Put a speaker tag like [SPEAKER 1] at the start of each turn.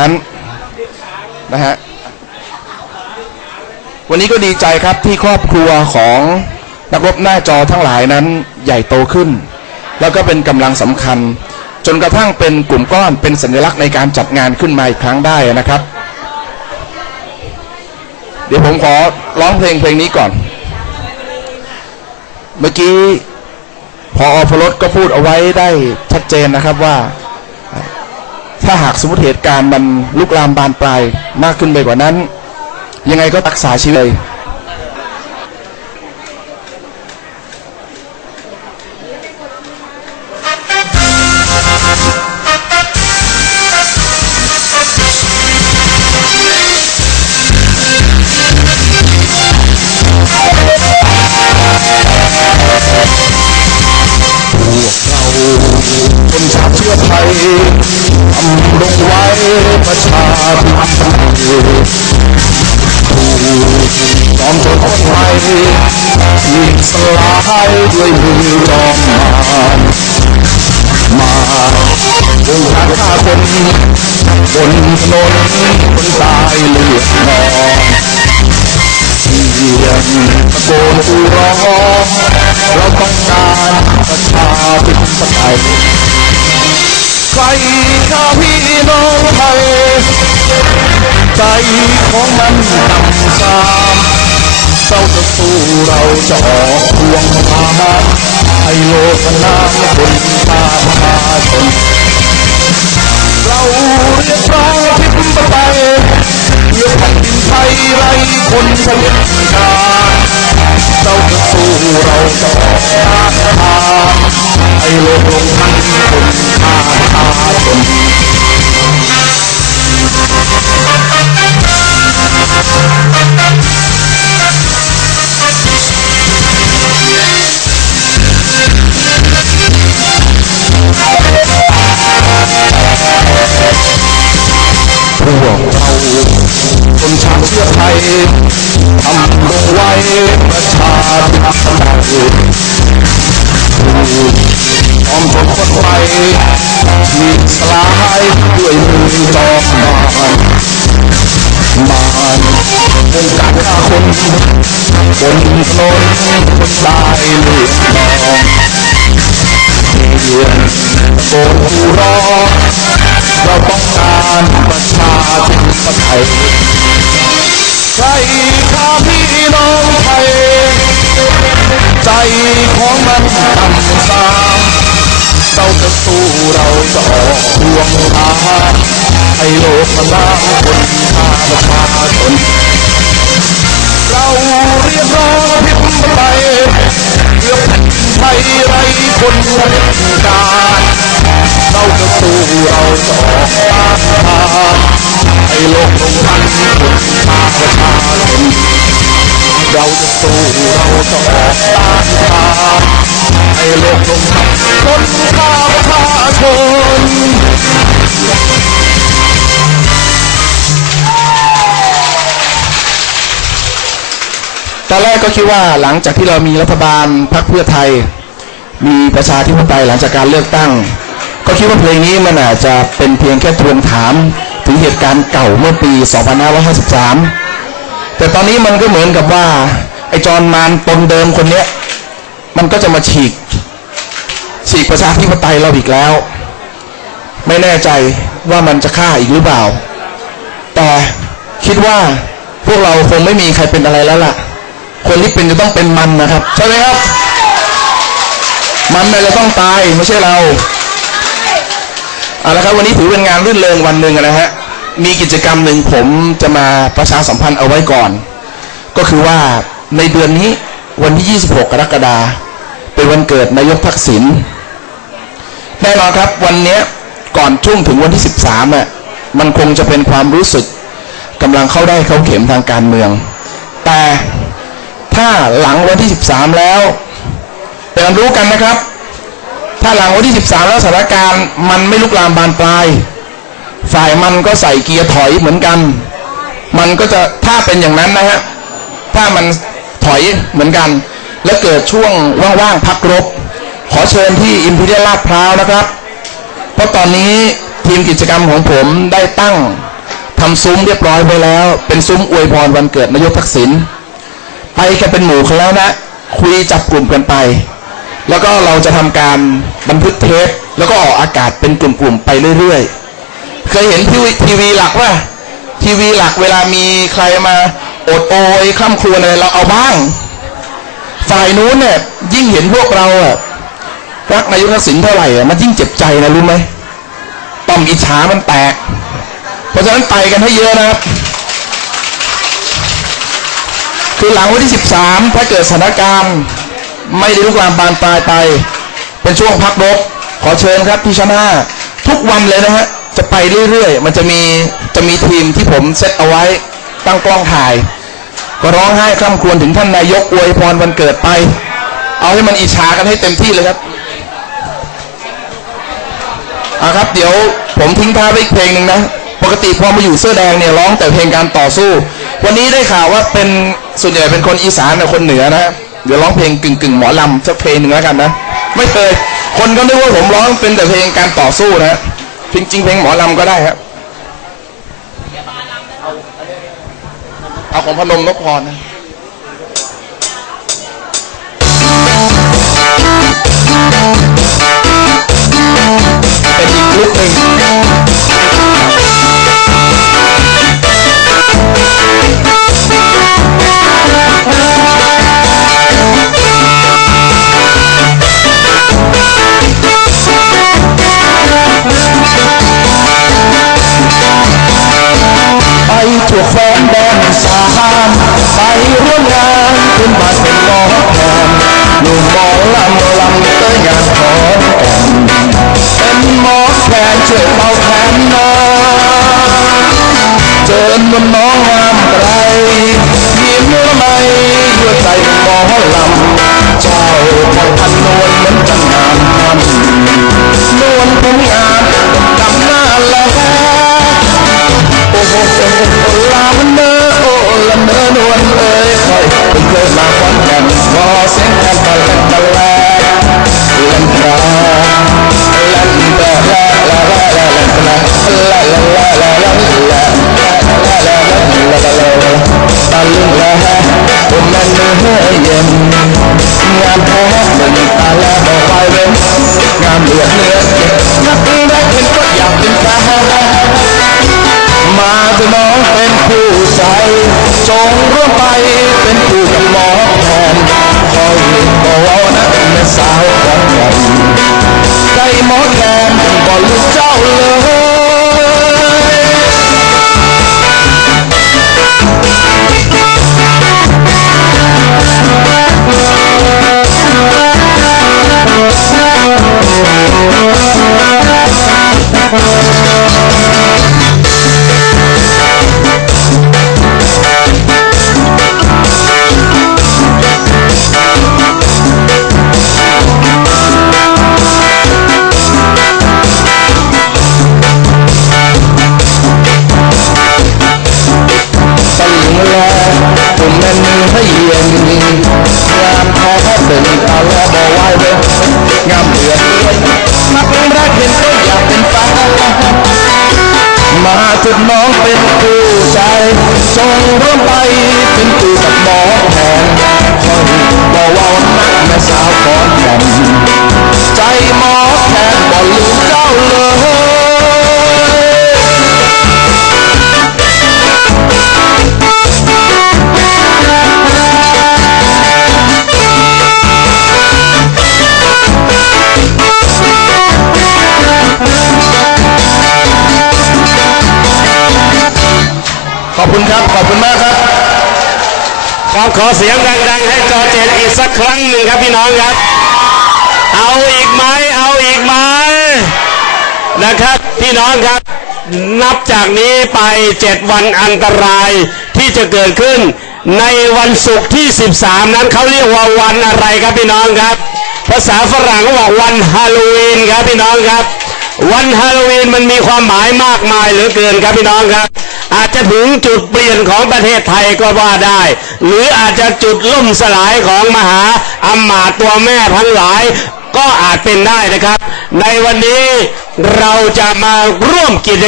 [SPEAKER 1] นั้นนะฮะวันนี้ก็ดีใจครับที่ครอบครัวของนักรบหน้าจอทั้งหลายนั้นใหญ่โตขึ้น แล้วก็เป็นกำลังสำคัญ จนกระทั่งเป็นกลุ่มก้อนเป็นสัญลักษณ์ในการจัดงานขึ้นมาอีกครั้งได้นะครับ เดี๋ยวผมขอร้องเพลงเพลงนี้ก่อน เมื่อกี้พออพรสก็พูดเอาไว้ได้ชัดเจนนะครับว่า ถ้าหากสมมติเหตุการณ์มันลุกลามบานปลายมากขึ้นไปกว่านั้น ยังไงก็รักษาชีวิตเลยคนชาติเชื้อไทย ทำรงไว้ประชาธิปไตยจอมโจรคนไทยยิงสลายด้วยมือจอมมารมาวงการฆ่าคนบนถนนคนตายเลือดนองเสียงตะโกนอูร้องเราต้องการประชาธิปไตย ใครข้าพี่น้องไทยใจของมันดำสามเราจะสู้เราจะออกทวงทานให้โลกนาคนตาประชาชนเราเรียกร้องทิมพ์ไปเพื่อแผ่นดินไทยไร้คนเผด็จการเราจะสู้เราจะออกทานให้โลกลง ชา นบนถนนคนตายเลือดนองเสียงตะโกนผู้ร้องเราต้องการประชาธิปไตยใครข้าพี่น้องไทย ใจของมันดำสามเราจะสู้เราจะออกทวงทาให้โลกมันล้างคนชาประชาชน เราเรียกร้องพิมพ์ไปเพื่อไทยไรคนเผด็จการเราจะสู้เราจะออกตานทานให้โลกลงทันคนชาประชาชนเราจะสู้เราจะออกตานทานให้โลกลงทันคนชา อนแรกก็คิดว่าหลังจากที่เรามีรัฐบาลพรรคเพื่อไทย มีประชาธิปไตยหลังจากการเลือกตั้ง ก็คิดว่าเพลงนี้มันอาจจะเป็นเพียงแค่ทวงถามถึงเหตุการณ์เก่าเมื่อปี 2553 แต่ตอนนี้มันก็เหมือนกับว่าไอ้จอนมารตนเดิมคนเนี้ยมันก็จะมาฉีก ฉีกประชาธิปไตยเราอีกแล้ว ไม่แน่ใจว่ามันจะฆ่าอีกหรือเปล่า แต่คิดว่าพวกเราคงไม่มีใครเป็นอะไรแล้วล่ะ คนที่เป็นจะต้องเป็นมันนะครับ ใช่ไหมครับ มันน่ะจะต้องตายไม่ใช่เราเอาละครับวันนี้ถือเป็นงานรื่นเริงวันหนึ่งนะฮะมีกิจกรรมหนึ่งผมจะมาประชาสัมพันธ์เอาไว้ก่อน ก็คือว่าในเดือนนี้วันที่ 26 กรกฎาคมเป็นวันเกิดนายกทักษิณแน่นอนครับวันนี้ก่อนช่วงถึงวันที่ 13อะมันคงจะเป็นความรู้สึกกำลังเข้าได้เข้าเข็มทางการเมือง แต่ ถ้าหลังวันที่ 13 แล้วเป็นอันรู้กันนะครับ ถ้าหลังวันที่ 13 แล้วสถานการณ์มันไม่ลุกลามบานปลาย ฝ่ายมันก็ใส่เกียร์ถอยเหมือนกัน มันก็จะถ้าเป็นอย่างนั้นนะฮะถ้ามันถอยเหมือนกัน และเกิดช่วงว่างๆพักรบ ขอเชิญที่อิมพีเรียลลาดพร้าวนะครับ เพราะตอนนี้ทีมกิจกรรมของผมได้ตั้งทำซุ้มเรียบร้อยไปแล้ว เป็นซุ้มอวยพรวันเกิดนายกทักษิณ ไปกันเป็นหมู่กันแล้วนะ คุยจับกลุ่มกันไป แล้วก็เราจะทำการบันทึกเทปแล้วก็ออกอากาศเป็นกลุ่มๆไปเรื่อยๆ เคยเห็นทีวีทีวีหลักว่าทีวีหลักเวลามีใครมาอดโอยข้ามครัวอะไรเราเอาบ้าง ฝ่ายนู้นเนี่ยยิ่งเห็นพวกเราอะรักนายกทักษิณเท่าไหร่อะมันยิ่งเจ็บใจนะรู้ไหมต่อมอิจฉามันแตก เพราะฉะนั้นไปกันให้เยอะนะครับ คือหลังวันที่ 13 ถ้าเกิดสถานการณ์ไม่ได้ลุกลามบานปลายไป เป็นช่วงพักรบขอเชิญครับที่ชั้นห้าทุกวันเลยนะฮะจะไปเรื่อยๆ มันจะมีจะมีทีมที่ผมเซตเอาไว้ตั้งกล้องถ่าย ก็ร้องไห้คร่ำครวญถึงท่านนายกอวยพรวันเกิดไป เอาให้มันอิจฉากันให้เต็มที่เลยครับเอาครับ เดี๋ยวผมทิ้งท้ายไว้อีกเพลงหนึ่งนะ ปกติพอมาอยู่เสื้อแดงเนี่ยร้องแต่เพลงการต่อสู้ วันนี้ได้ข่าวว่าเป็นส่วนใหญ่เป็นคนอีสานกับคนเหนือนะเดี๋ยวร้องเพลงกึ่งกึ่งหมอลำสักเพลงหนึ่งแล้วกันนะ ไม่เคย คนก็นึกว่าผมร้องเป็นแต่เพลงการต่อสู้นะจริงๆเพลงหมอลำก็ได้ครับ เอาของพนมนพพรนะเป็นอีกลุกหนึ่ง tomorrow. โอ้แม่เนื้อเย็นงามแท้หนึ่งตาละบอกไปเว้นงามเหลือเนื้อเย็นนักแรกเห็นก็อยากเป็นแฟนมาจะน้องเป็นผู้ใจจงร่วมไปเป็นผู้กับหมอแทนคอยบอกว่านะแม่สาวของกันใจหมอแทนบอกลูกเจ้าเลย จุดน้องเป็นผู้ใจจงร่วมไปเป็นกูกับหมอแทนคอยบอกว่านักแม่สาวขอนแก่นใจหมอแทนบอกลืมเจ้าเลย
[SPEAKER 2] ขอเสียงดังๆ ให้จอเจนอีกสักครั้งหนึ่งครับพี่น้องครับ เอาอีกไหมเอาอีกไหมนะครับพี่น้องครับ นับจากนี้ไปเจ็ดวันอันตรายที่จะเกิดขึ้น ในวันศุกร์ที่ 13 นั้นเขาเรียกว่าวันอะไรครับพี่น้องครับ ภาษาฝรั่งเขาบอกวันฮาโลวีนครับพี่น้องครับ วันฮาโลวีนมันมีความหมายมากมายเหลือเกินครับพี่น้องครับ อาจจะถึงจุดเปลี่ยนของประเทศไทยก็ว่าได้ หรืออาจจะจุดล่มสลายของมหาอำมาตย์ตัวแม่ทั้งหลายก็อาจเป็นได้นะครับ ในวันนี้เราจะมาร่วมกิจ